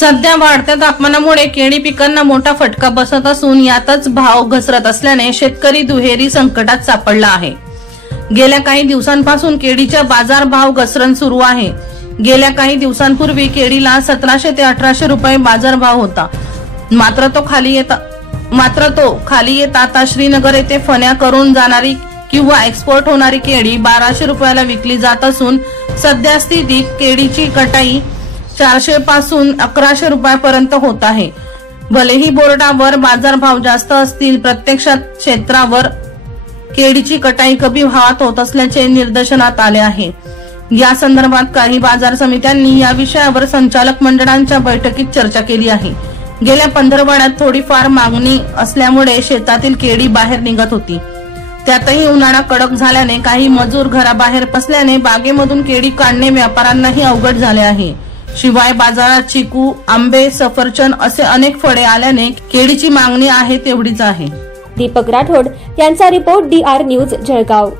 सध्या वाढत्या तापमानामुळे केळी पिकांना मोठा फटका बसत असून यातच भाव घसरत असल्याने शेतकरी दुहेरी संकटात सापडला आहे। गेल्या काही दिवसांपासून केळीच्या बाजार भाव घसरण सुरू आहे। गेल्या काही दिवसांपूर्वी केळीला 1700 ते 1800 रुपये बाजार भाव होता, मात्र तो खाली येता आता श्रीनगर येथे फण्या करून जाणारी किंवा एक्सपोर्ट होणारी केळी 1200 रुपयाला विकली जात असून सध्या स्थितीत केळीची कटाई 400 पासून 1100 रुपयापर्यंत होत आहे। भलेही बोर्डावर बाजारभाव जास्त असतील, प्रत्यक्षात क्षेत्रावर केळीची कटाई कमी भावात होत असल्याचे निदर्शनास आले आहे। या संदर्भात काही बाजार समित्यांनी या विषयावर संचालक मंडळांच्या बैठकीत चर्चा केली आहे। गेल्या पंधरवड्यात थोडीफार मागणी असल्यामुळे शेतातील केळी बाहेर निघत होती, त्यातही उन्हाळा कडक झाल्याने काही मजूर घराबाहेर बसल्याने बागेमधून केळी काढणे व्यापाऱ्यांनाही अवघड झाले आहे। शिवाय बाजारात चिकू, आंबे, सफरचंद असे अनेक फळे आल्याने केळीची मागणी आहे तेवढीच आहे। दीपक राठोड यांचा रिपोर्ट DR न्यूज जळगाव।